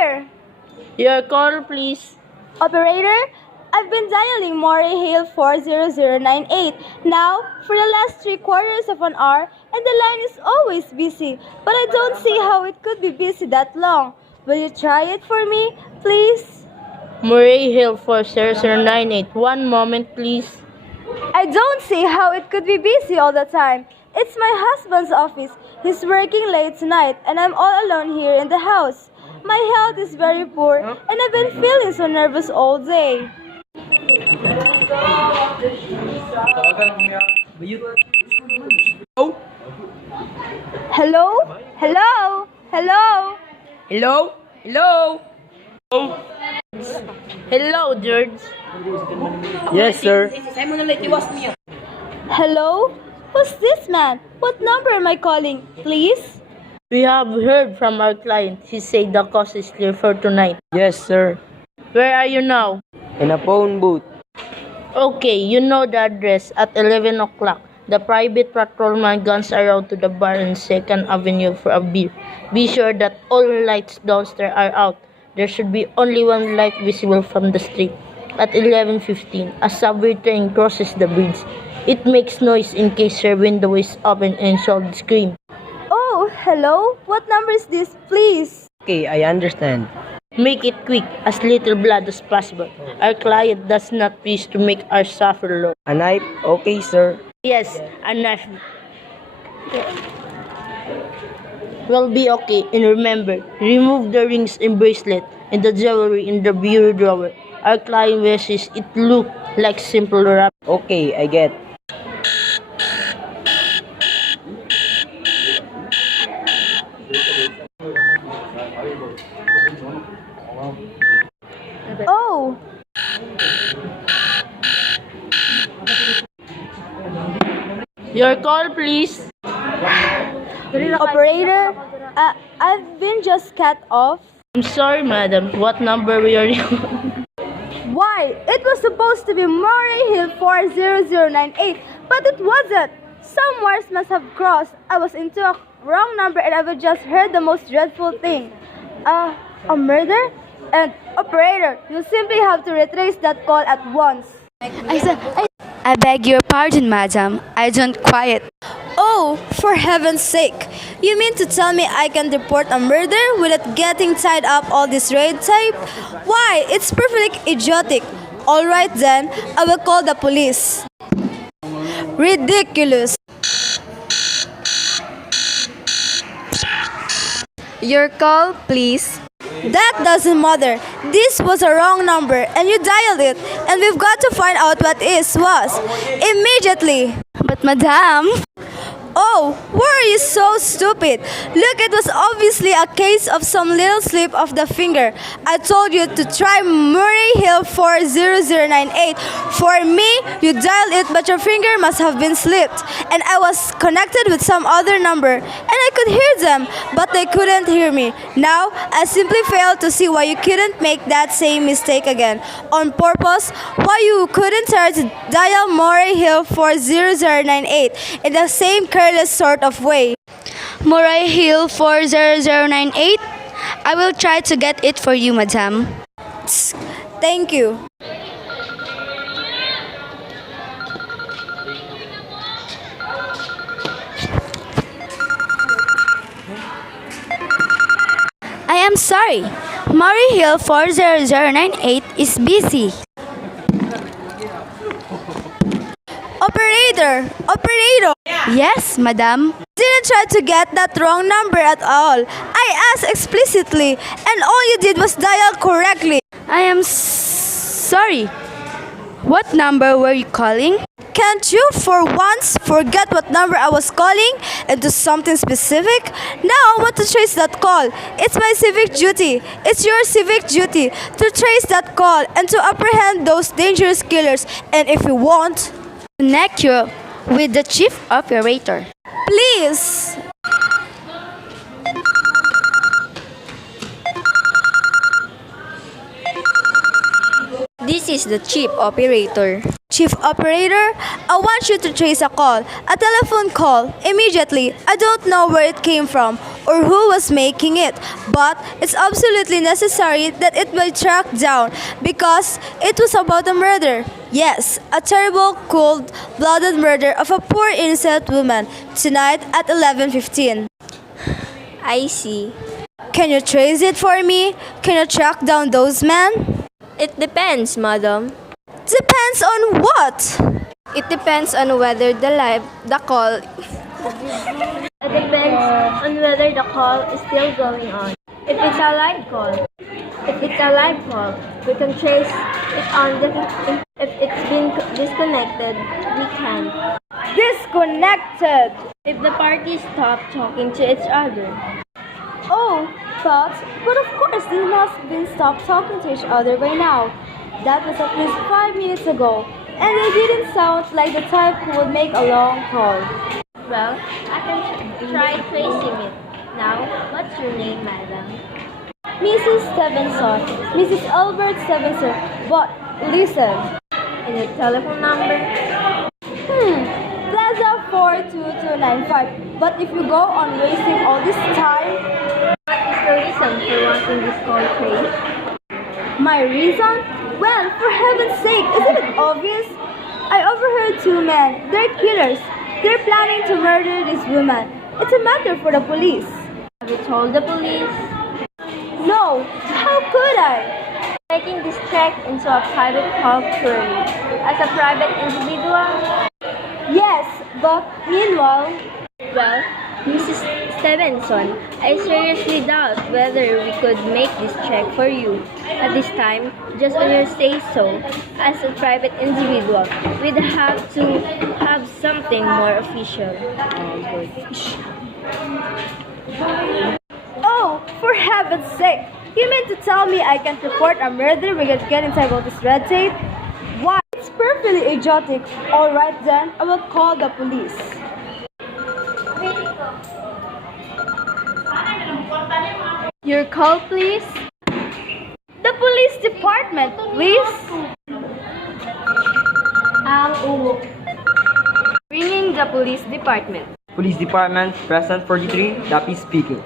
here. Your call, please. Operator, I've been dialing Maury Hale 40098 now for the last 3/4 of an hour and the line is always busy, but I don't see how it could be busy that long. Will you try it for me, please? Murray Hill 40098. One moment, please. I don't see how it could be busy all the time. It's my husband's office. He's working late tonight and I'm all alone here in the house. My health is very poor and I've been feeling so nervous all day. Hello? Hello? Hello? Hello? Hello? Hello, George. Yes, sir. Hello? Who's this man? What number am I calling, please? We have heard from our client. He said the cost is clear for tonight. Yes, sir. Where are you now? In a phone booth. Okay, you know the address. At 11 o'clock, the private patrolman guns around to the bar on 2nd Avenue for a beer. Be sure that all lights downstairs are out. There should be only one light visible from the street. At 11:15, a subway train crosses the bridge. It makes noise in case your window is open and should scream. Oh, hello? What number is this, please? Okay, I understand. Make it quick, as little blood as possible. Our client does not wish to make our suffer long. A knife? Okay, sir. Yes, a knife will be okay. And remember, remove the rings and bracelet and the jewelry in the bureau drawer. Our client wishes it look like simple wrap. Okay, I get. Oh, Your call, please. operator, I've been just cut off. I'm sorry, madam. What number were you? Why? It was supposed to be Murray Hill 40098, but it wasn't. Some wires must have crossed. I was into a wrong number and I've just heard the most dreadful thing. A murder? And operator, you simply have to retrace that call at once. I beg your pardon, madam. I don't quite. Oh, for heaven's sake. You mean to tell me I can report a murder without getting tied up all this red tape? Why, it's perfectly idiotic. Alright then, I will call the police. Ridiculous. Your call, please. That doesn't matter. This was a wrong number and you dialed it and we've got to find out what was. Immediately. But madam, Oh, why are you so stupid? Look, it was obviously a case of some little slip of the finger. I told you to try Murray Hill 40098. For me, you dialed it, but your finger must have been slipped. And I was connected with some other number, and I could hear them, but they couldn't hear me. Now, I simply failed to see why you couldn't make that same mistake again. On purpose, why you couldn't try to dial Murray Hill 40098 in the same careless sort of way. Murray Hill 40098. I will try to get it for you, madam. Thank you. I am sorry. Murray Hill 40098 is busy. Operator! Yes, madam. Didn't try to get that wrong number at all. I asked explicitly, and all you did was dial correctly. I am sorry. What number were you calling? Can't you, for once, forget what number I was calling and do something specific? Now I want to trace that call. It's my civic duty. It's your civic duty to trace that call and to apprehend those dangerous killers. And if you want, Connect you with the chief operator. please. This is the chief operator. Chief operator, I want you to trace a call, a telephone call, immediately. I don't know where it came from or who was making it, but it's absolutely necessary that it be tracked down because it was about a murder. Yes, a terrible, cold-blooded murder of a poor innocent woman tonight at 11:15. I see. Can you trace it for me? Can you track down those men? It depends, madam. Depends on what? It depends on whether the call It depends on whether the call is still going on. If it's a live call, we can trace it on the. If it's been disconnected, we can. Disconnected. If the parties stop talking to each other, Oh, but of course they must have been stopped talking to each other by now. That was at least 5 minutes ago, and they didn't sound like the type who would make a long call. well, I can try tracing it. Now, what's your name, madam? Mrs. Stevenson, Mrs. Albert Stevenson, but listen. And your telephone number? Plaza 42295. But if you go on wasting all this time, What is the reason for wanting this call traced? my reason? Well, for heaven's sake, isn't it obvious? I overheard two men. They're killers. They're planning to murder this woman. It's a matter for the police. Have you told the police? No, how could I? Taking this check into a private call purely. As a private individual? Yes, but meanwhile, Well, Mrs. Stevenson, I seriously doubt whether we could make this check for you. At this time, just on your say-so, as a private individual, we'd have to have something more official. oh, for heaven's sake, you mean to tell me I can't report a murder we can get inside all this red tape? Why? It's perfectly idiotic. All right then, I will call the police. Your call, please? The police department, please. Ringing the police department. Police Department, Present 43, Dapi speaking.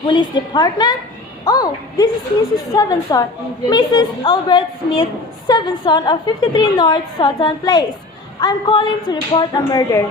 Police department? Oh, this is Mrs. Stevenson, Mrs. Albert Smith Stevenson of 53 North Sutton Place. I'm calling to report a murder.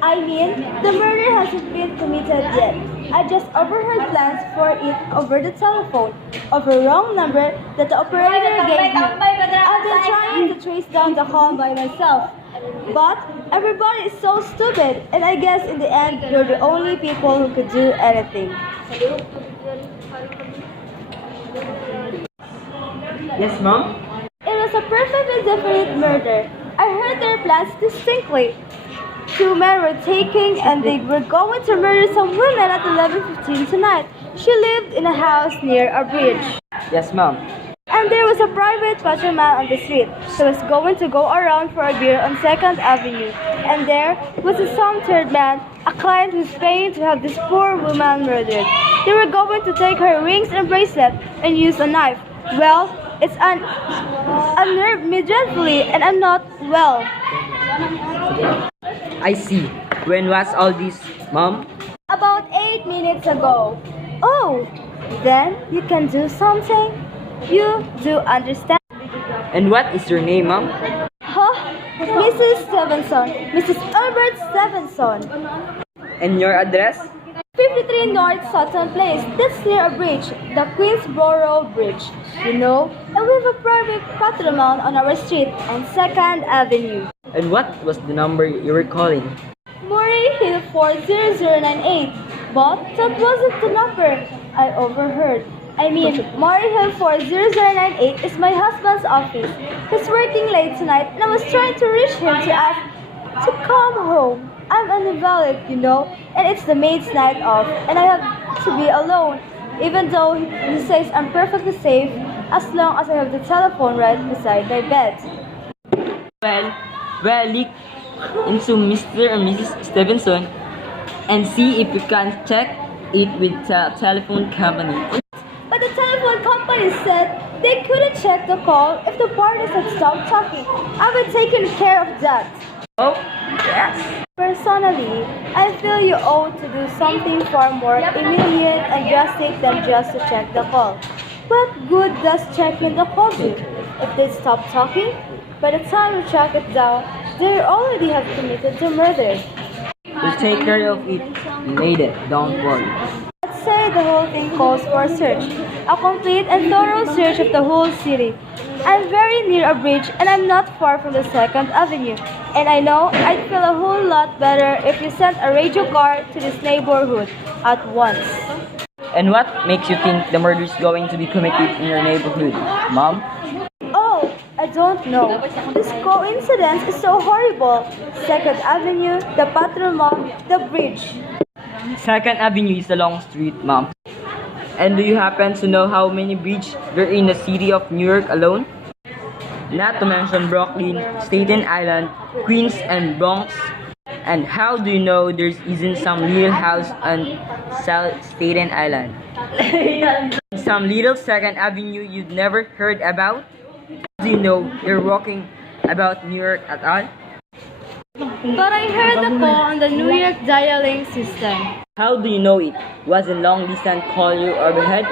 I mean, the murder hasn't been committed yet. I just overheard plans for it over the telephone, of a wrong number that the operator gave me. I've been trying to trace down the call by myself. But everybody is so stupid, and I guess in the end, you're the only people who could do anything. Yes, ma'am? It was a perfectly definite murder. I heard their plans distinctly. Two men were taking and they were going to murder some woman at 11:15 tonight. She lived in a house near a bridge. Yes, ma'am. And there was a private patrolman on the street. He was going to go around for a beer on 2nd Avenue. And there was some third man, a client who's paying to have this poor woman murdered. They were going to take her rings and bracelet and use a knife. Well, it's unnerved me dreadfully and I'm not well. I see. When was all this, ma'am? About 8 minutes ago. Oh, then you can do something? You do understand? And what is your name, ma'am? Huh? Mrs. Stevenson. Mrs. Albert Stevenson. And your address? 53 North Sutton Place. That's near a bridge, the Queensboro Bridge. You know, and we have a private patrolman on our street on 2nd Avenue. And what was the number you were calling? Murray Hill 40098. But that wasn't the number I overheard. I mean, Murray Hill 40098 is my husband's office. He's working late tonight and I was trying to reach him to ask to come home. I'm an invalid, you know, and it's the maid's night off, and I have to be alone, even though he says I'm perfectly safe as long as I have the telephone right beside my bed. Well, look into Mr. and Mrs. Stevenson and see if you can check it with the telephone company. But the telephone company said they couldn't check the call if the parties had stopped talking. I've been taking care of that. Oh, Personally, I feel you ought to do something far more immediate and drastic than just to check the call. What good does checking the call do? If they stop talking, by the time you track it down, they already have committed the murder. We'll take care of it. We made it. Don't worry. Let's say the whole thing calls for a search, a complete and thorough search of the whole city. I'm very near a bridge and I'm not far from the 2nd Avenue. And I know I'd feel a whole lot better if you sent a radio car to this neighborhood at once. And what makes you think the murder is going to be committed in your neighborhood, Mom? Oh, I don't know. This coincidence is so horrible. 2nd Avenue, the Patrol Mall, the bridge. 2nd Avenue is a long street, Mom. And do you happen to know how many bridges there are in the city of New York alone? Not to mention Brooklyn, Staten Island, Queens, and Bronx. And how do you know there isn't some little house on South Staten Island? Some little 2nd Avenue you'd never heard about? Do you know you're walking about New York at all? But I heard the call on the New York dialing system. How do you know it wasn't long distance call you overhead?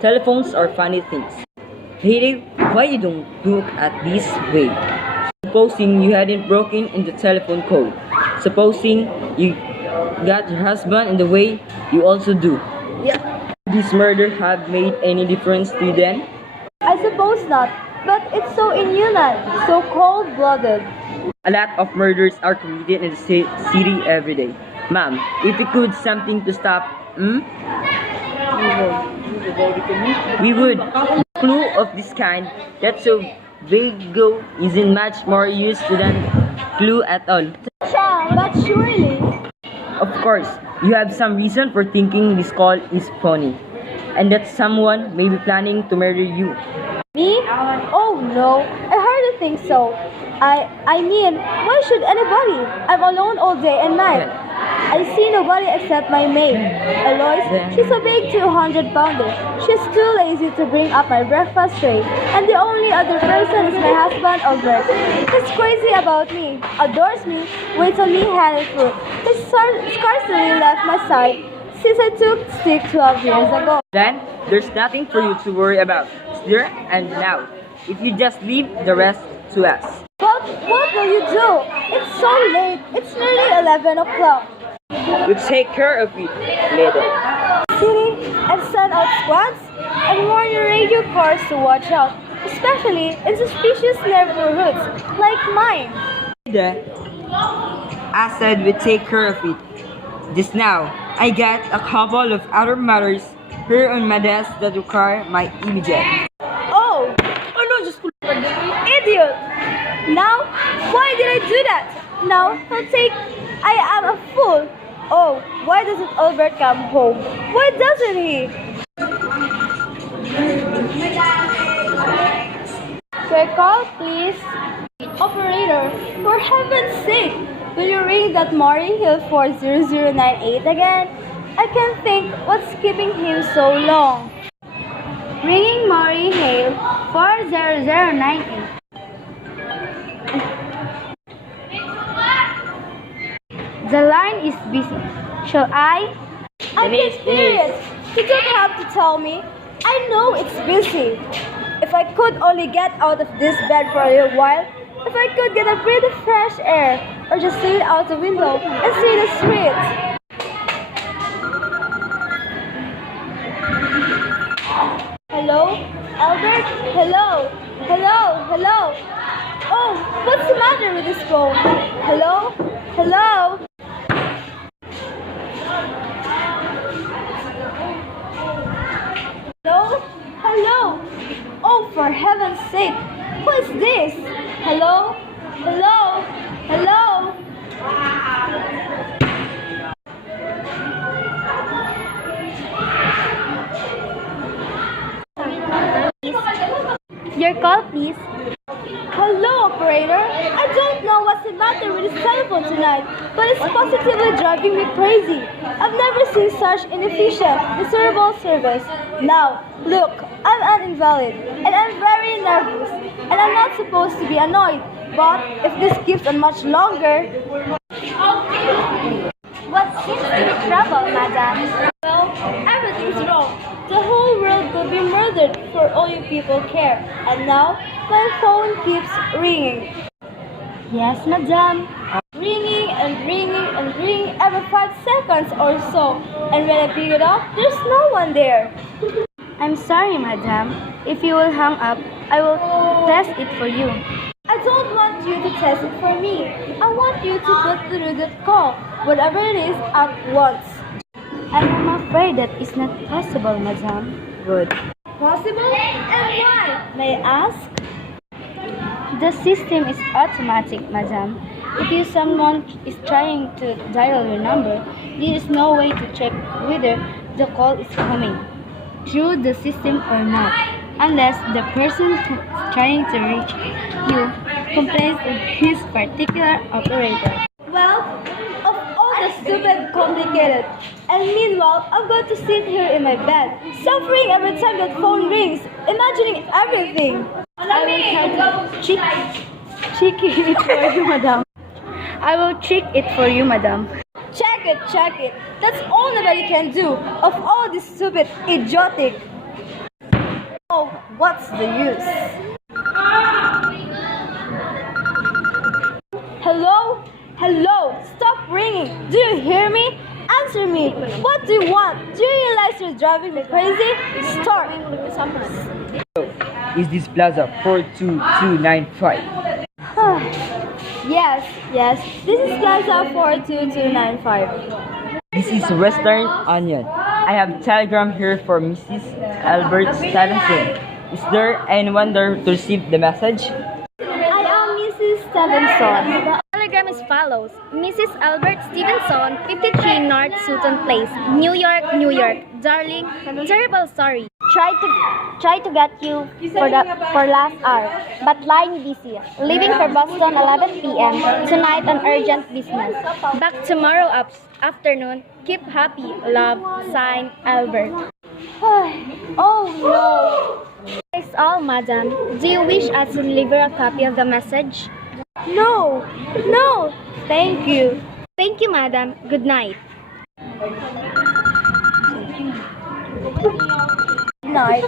Telephones are funny things. Hey Dave, why you don't look at this way? Supposing you hadn't broken into telephone code. Supposing you got your husband in the way you also do. Would this murder have made any difference to you then? I suppose not, but it's so inhuman, so cold-blooded. A lot of murders are committed in the city every day. Ma'am, if we could something to stop, we would. Clue of this kind that's so vague isn't much more useful than clue at all. But surely... Of course, you have some reason for thinking this call is phony, and that someone may be planning to murder you. Me? Oh no, I hardly think so. I mean, why should anybody? I'm alone all day and night. I see nobody except my maid. Eloise, she's a big 200-pounder. She's too lazy to bring up my breakfast tray. And the only other person is my husband, Albert. He's crazy about me, adores me, waits on me hand and foot. He's scarcely left my side since I took stick 12 years ago. Then, there's nothing for you to worry about. It's there and now. If you just leave the rest to us. But what will you do? It's so late. It's nearly 11 o'clock. We'll take care of it later. City and send out squads and warn your radio cars to watch out, especially in suspicious neighborhoods like mine. I said we'd take care of it. Just now, I got a couple of other matters here on my desk that require my immediate. Oh, idiot! Now, why did I do that? Now, I am a fool. Oh, why doesn't Albert come home? Why doesn't he? Your call, please. Operator, for heaven's sake, will you ring that Murray Hill 40098 again? I can't think what's keeping him so long. Ringing Murray Hill 40098. The line is busy. Shall I? I can hear it. You don't have to tell me. I know it's busy. If I could only get out of this bed for a little while, if I could get a breath of fresh air, or just sit out the window and see the streets. Hello? Albert? Hello? Hello? Hello? Oh, what's the matter with this phone? Hello? Hello? Hello? Hello? Oh, for heaven's sake, who is this? Hello? Hello? Hello? Your call, please. Hello, operator. I don't know what's the matter with this telephone tonight, but it's positively driving me crazy. I've never seen such inefficient, miserable service. Now, look, I'm an invalid, and I'm very nervous, and I'm not supposed to be annoyed. But if this keeps on much longer... people care. And now, my phone keeps ringing. Yes, madam. Ringing and ringing and ringing every 5 seconds or so. And when I pick it up, there's no one there. I'm sorry, madam. If you will hang up, I will test it for you. I don't want you to test it for me. I want you to put through the call, whatever it is, at once. I'm afraid that is not possible, madam. Good. Possible? And why? May I ask? The system is automatic, madam. If someone is trying to dial your number, there is no way to check whether the call is coming through the system or not, unless the person who is trying to reach you complains to his particular operator. Well, of all the stupid, complicated, and meanwhile, I've got to sit here in my bed, suffering every time that phone rings, imagining everything. I will try to check it for you, madam. I will check it for you, madam. Check it, check it. That's all nobody can do. Of all this stupid, idiotic. Oh, what's the use? Hello? Hello? Stop ringing. Do you hear me? Answer me. What do you want? Do you realize you're driving me crazy? Start. Is this Plaza 42295? Yes, yes. This is Plaza 42295. This is Western Onion. I have telegram here for Mrs. Albert Stevenson. Is there anyone there to receive the message? I am Mrs. Stevenson. Telegram as follows. Mrs. Albert Stevenson, 53 North Sutton Place, New York, New York. Darling, terrible sorry. Try to get you for last hour, but line busy. Leaving for Boston 11 p.m. tonight on urgent business. Back tomorrow afternoon. Keep happy. Love, signed, Albert. Oh no. That's all, madam. Do you wish us to deliver a copy of the message? No, no. Thank you. Thank you, madam. Good night. Night.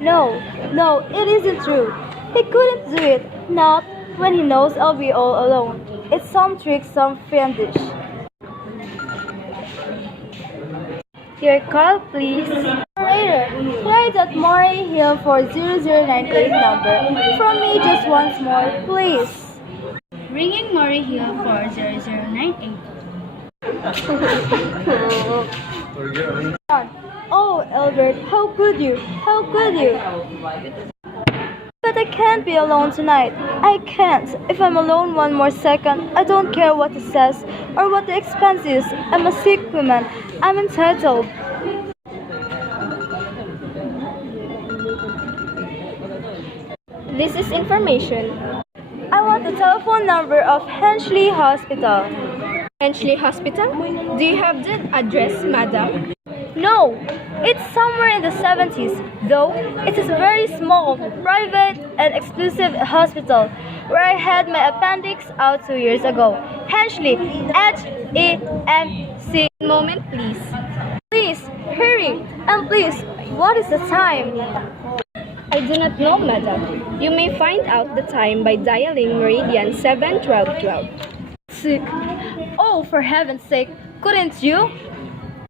No, no, it isn't true. He couldn't do it. Not when he knows I'll be all alone. It's some trick, some fiendish. Your call, please. Operator, try that Murray Hill 40098 number. From me just once more, please. Ringing Murray Hill 40098. Oh, Albert, how could you? How could you? But I can't be alone tonight. I can't. If I'm alone one more second, I don't care what it says or what the expense is. I'm a sick woman. I'm entitled. This is information. I want the telephone number of Henchley Hospital. Henchley Hospital? Do you have that address, madam? No, it's somewhere in the 70s, though it is a very small, private, and exclusive hospital where I had my appendix out 2 years ago. Henchley, H-E-N-C. Moment, please. Please, hurry, and please, what is the time? I do not know, madam. You may find out the time by dialing Meridian 71212. Sick. Oh, for heaven's sake, couldn't you?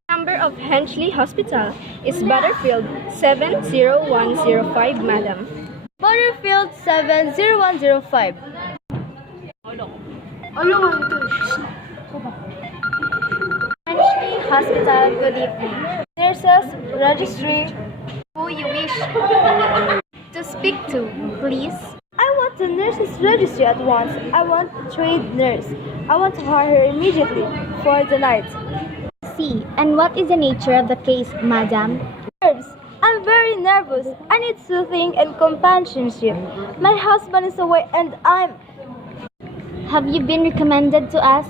Number of Henchley Hospital is Butterfield 70105, madam. Butterfield 70105. Henchley Hospital, good evening. Nurses, registry. Who you wish to speak to, please? I want the nurses registry at once. I want a trained nurse. I want to hire her immediately for the night. See, and what is the nature of the case, madam? Nerves. I'm very nervous. I need soothing and companionship. My husband is away and Have you been recommended to us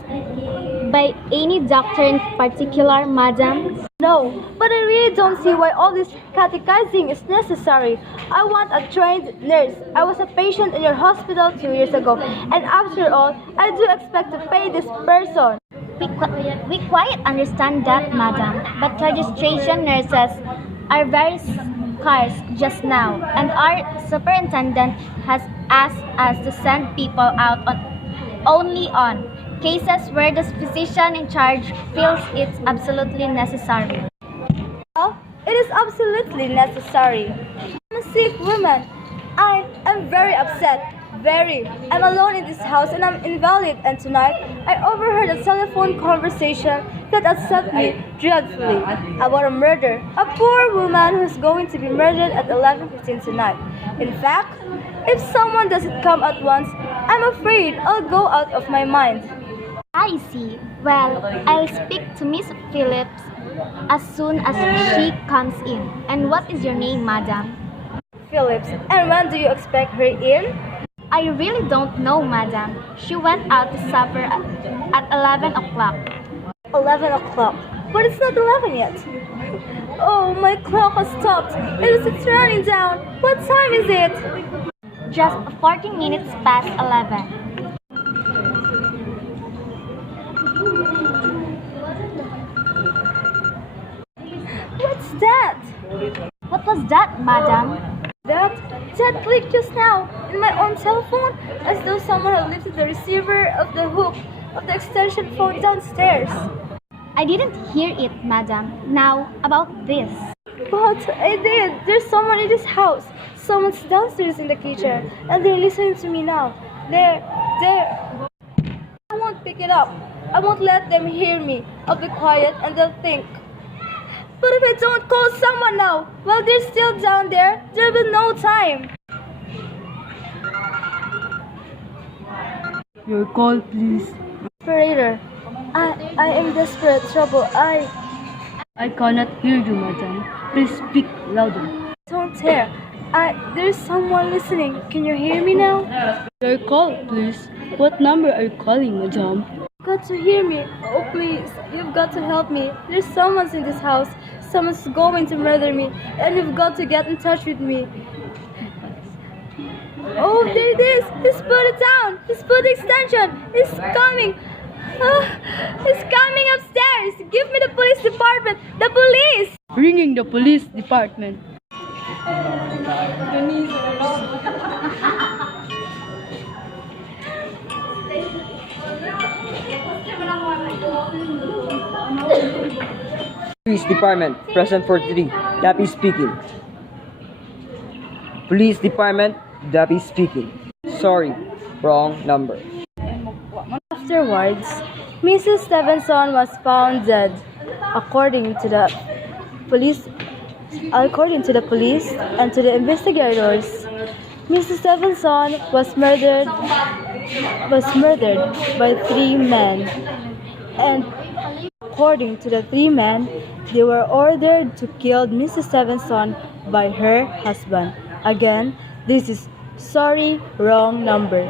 by any doctor in particular, madam? No, but I really don't see why all this catechizing is necessary. I want a trained nurse. I was a patient in your hospital 2 years ago, and after all, I do expect to pay this person. We quite understand that, madam, but registration nurses are very cars just now, and our superintendent has asked us to send people out only on cases where the physician in charge feels it's absolutely necessary. Well, it is absolutely necessary. I'm a sick woman. I am very upset. Very. I'm alone in this house and I'm invalid, and tonight I overheard a telephone conversation that upset me dreadfully about a murder. A poor woman who's going to be murdered at 11:15 tonight. In fact, if someone doesn't come at once, I'm afraid I'll go out of my mind. I see. Well, I'll speak to Miss Phillips as soon as she comes in. And what is your name, madam? Phillips, and when do you expect her in? I really don't know, madam. She went out to supper at 11 o'clock. 11 o'clock. But it's not 11 yet. Oh, my clock has stopped. It's running down. What time is it? Just 14 minutes past 11. What's that? What was that, madam? That clicked just now in my own telephone, as though someone had lifted the receiver of the hook of the extension phone downstairs. I didn't hear it, madam. Now, about this. But I did. There's someone in this house. Someone's downstairs in the kitchen, and they're listening to me now. There. I won't pick it up. I won't let them hear me. I'll be quiet and they'll think. But if I don't call someone now, while they're still down there, there'll be no time. Your call, please. Operator, I am in desperate trouble. I cannot hear you, madam. Please speak louder. Don't tear. There's someone listening. Can you hear me now? Your call, please. What number are you calling, madam? You've got to hear me. Oh, please. You've got to help me. There's someone in this house. Someone's going to murder me. And you've got to get in touch with me. Oh, there it is. He's put it down. He's put the extension. He's coming. He's coming upstairs. Give me the police department. The police. Ringing the police department. Police Department, present for 3. Dappy speaking. Police Department, Dappy speaking. Sorry, wrong number. Afterwards, Mrs. Stevenson was found dead. According to the police and to the investigators, Mrs. Stevenson was murdered by 3 men. And according to the 3 men, they were ordered to kill Mrs. Stevenson by her husband. Again, this is sorry, wrong number.